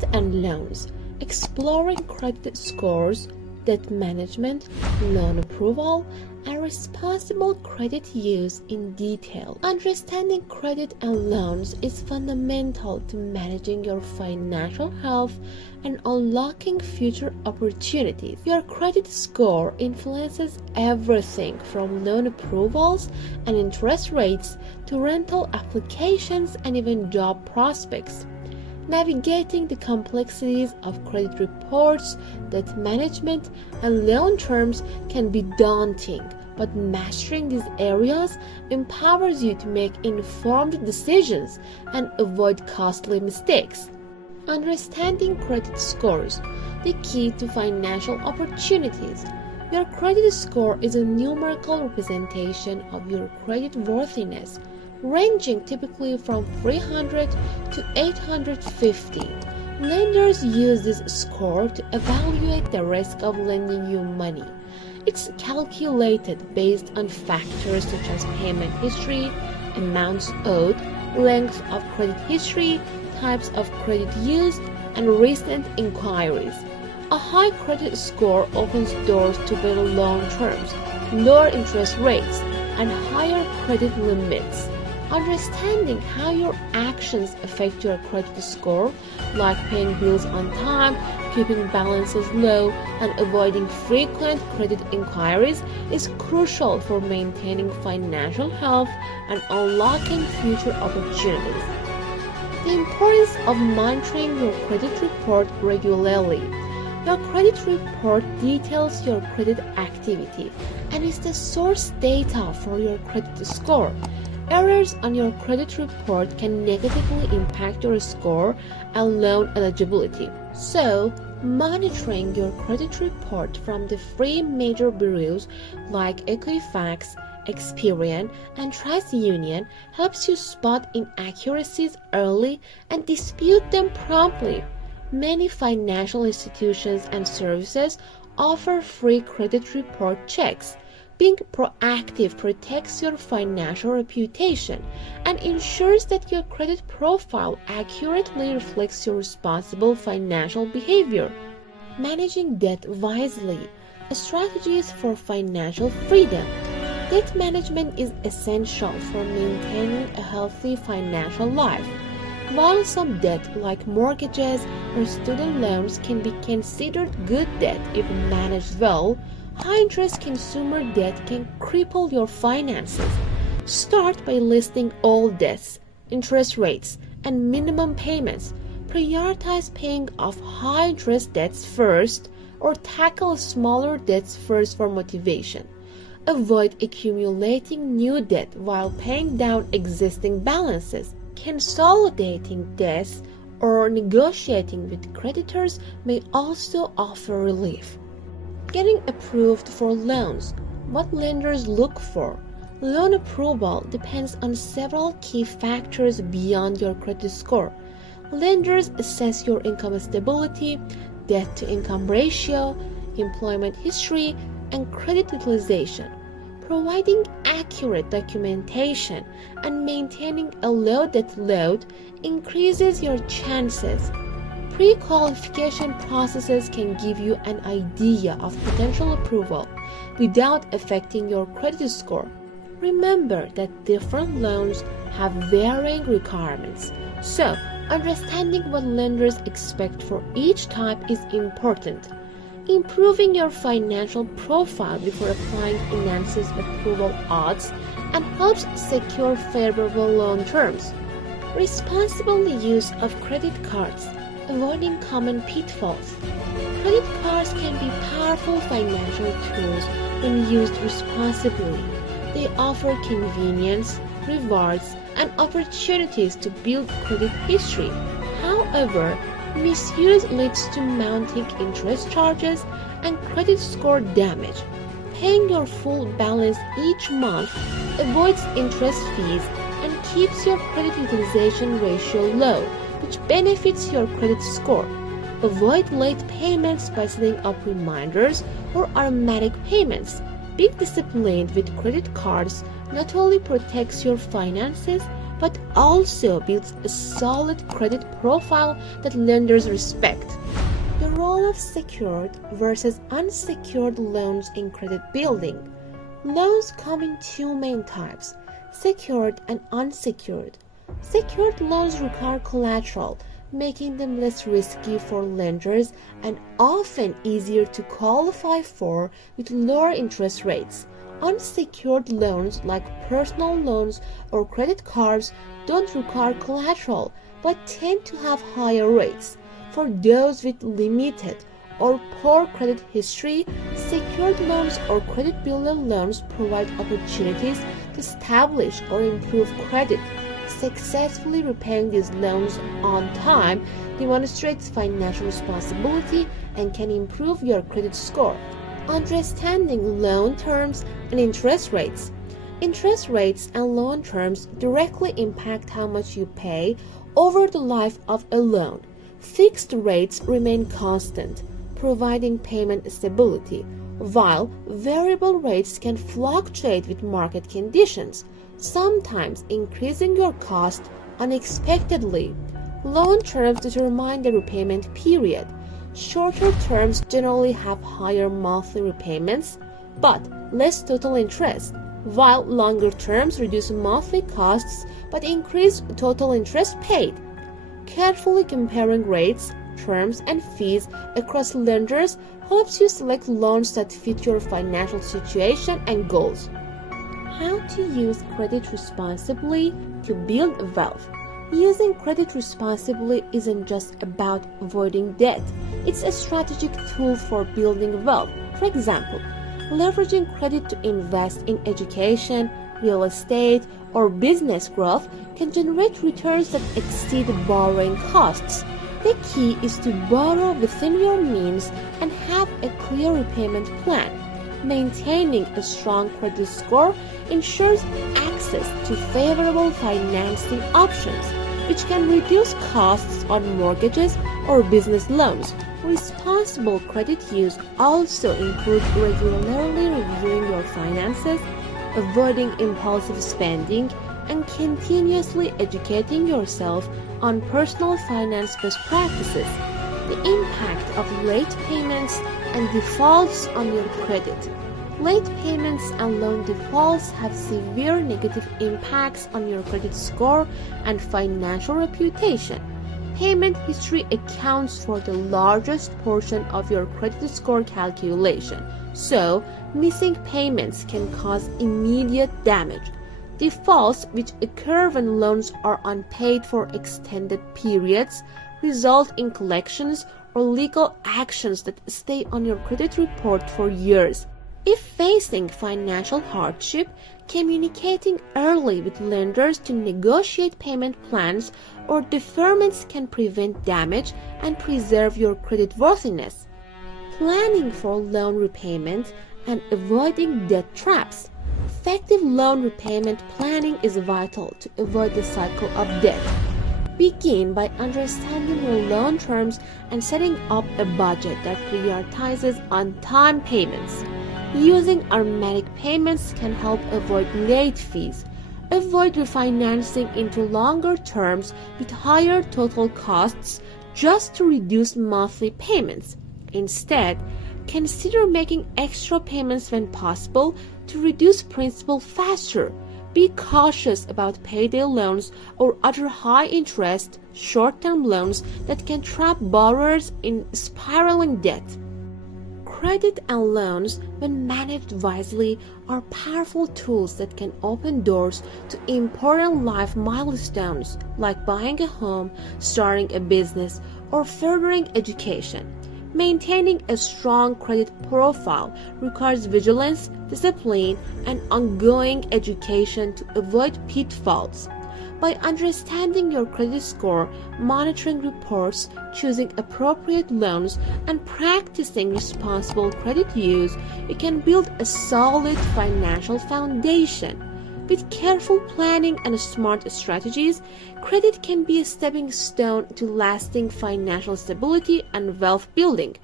Credit and loans. Exploring credit scores, debt management, loan approval, and responsible credit use in detail. Understanding credit and loans is fundamental to managing your financial health and unlocking future opportunities. Your credit score influences everything from loan approvals and interest rates to rental applications and even job prospects. Navigating the complexities of credit reports, debt management, and loan terms can be daunting, but mastering these areas empowers you to make informed decisions and avoid costly mistakes. Understanding credit scores, the key to financial opportunities. Your credit score is a numerical representation of your credit worthiness, ranging typically from 300 to 850. Lenders use this score to evaluate the risk of lending you money. It's calculated based on factors such as payment history, amounts owed, length of credit history, types of credit used, and recent inquiries. A high credit score opens doors to better loan terms, lower interest rates, and higher credit limits. Understanding how your actions affect your credit score, like paying bills on time, keeping balances low, and avoiding frequent credit inquiries, is crucial for maintaining financial health and unlocking future opportunities. The importance of monitoring your credit report regularly. Your credit report details your credit activity and is the source data for your credit score. Errors on your credit report can negatively impact your score and loan eligibility. So, monitoring your credit report from the three major bureaus like Equifax, Experian, and TransUnion helps you spot inaccuracies early and dispute them promptly. Many financial institutions and services offer free credit report checks. Being proactive protects your financial reputation and ensures that your credit profile accurately reflects your responsible financial behavior. Managing debt wisely. Strategies for financial freedom. Debt management is essential for maintaining a healthy financial life. While some debt, like mortgages or student loans, can be considered good debt if managed well, high-interest consumer debt can cripple your finances. Start by listing all debts, interest rates, and minimum payments. Prioritize paying off high-interest debts first or tackle smaller debts first for motivation. Avoid accumulating new debt while paying down existing balances. Consolidating debts or negotiating with creditors may also offer relief. Getting approved for loans. What lenders look for. Loan approval depends on several key factors beyond your credit score. Lenders assess your income stability, debt-to-income ratio, employment history, and credit utilization. Providing accurate documentation and maintaining a low debt load increases your chances. Pre-qualification processes can give you an idea of potential approval without affecting your credit score. Remember that different loans have varying requirements, so understanding what lenders expect for each type is important. Improving your financial profile before applying enhances approval odds and helps secure favorable loan terms. Responsible use of credit cards. Avoiding common pitfalls. Credit cards can be powerful financial tools when used responsibly. They offer convenience, rewards, and opportunities to build credit history. However, misuse leads to mounting interest charges and credit score damage. Paying your full balance each month avoids interest fees and keeps your credit utilization ratio low, which benefits your credit score. Avoid late payments by setting up reminders or automatic payments. Being disciplined with credit cards not only protects your finances but also builds a solid credit profile that lenders respect. The role of secured versus unsecured loans in credit building. Loans come in two main types, secured and unsecured. Secured loans require collateral, making them less risky for lenders and often easier to qualify for with lower interest rates. Unsecured loans like personal loans or credit cards don't require collateral but tend to have higher rates. For those with limited or poor credit history, secured loans or credit builder loans provide opportunities to establish or improve credit. Successfully repaying these loans on time demonstrates financial responsibility and can improve your credit score. Understanding loan terms and interest rates. Interest rates and loan terms directly impact how much you pay over the life of a loan. Fixed rates remain constant, providing payment stability, while variable rates can fluctuate with market conditions, sometimes increasing your cost unexpectedly. Loan terms determine the repayment period. Shorter terms generally have higher monthly repayments, but less total interest, while longer terms reduce monthly costs but increase total interest paid. Carefully comparing rates, terms, and fees across lenders helps you select loans that fit your financial situation and goals. How to use credit responsibly to build wealth. Using credit responsibly isn't just about avoiding debt. It's a strategic tool for building wealth. For example, leveraging credit to invest in education, real estate, or business growth can generate returns that exceed borrowing costs. The key is to borrow within your means and have a clear repayment plan. Maintaining a strong credit score ensures access to favorable financing options, which can reduce costs on mortgages or business loans. Responsible credit use also includes regularly reviewing your finances, avoiding impulsive spending, and continuously educating yourself on personal finance best practices. The impact of late payments and defaults on your credit. Late payments and loan defaults have severe negative impacts on your credit score and financial reputation. Payment history accounts for the largest portion of your credit score calculation, so missing payments can cause immediate damage. Defaults, which occur when loans are unpaid for extended periods, result in collections or legal actions that stay on your credit report for years. If facing financial hardship, communicating early with lenders to negotiate payment plans or deferments can prevent damage and preserve your creditworthiness. Planning for loan repayment and avoiding debt traps. Effective loan repayment planning is vital to avoid the cycle of debt. Begin by understanding your loan terms and setting up a budget that prioritizes on-time payments. Using automatic payments can help avoid late fees. Avoid refinancing into longer terms with higher total costs just to reduce monthly payments. Instead, consider making extra payments when possible to reduce principal faster. Be cautious about payday loans or other high-interest, short-term loans that can trap borrowers in spiraling debt. Credit and loans, when managed wisely, are powerful tools that can open doors to important life milestones like buying a home, starting a business, or furthering education. Maintaining a strong credit profile requires vigilance, discipline, and ongoing education to avoid pitfalls. By understanding your credit score, monitoring reports, choosing appropriate loans, and practicing responsible credit use, you can build a solid financial foundation. With careful planning and smart strategies, credit can be a stepping stone to lasting financial stability and wealth building.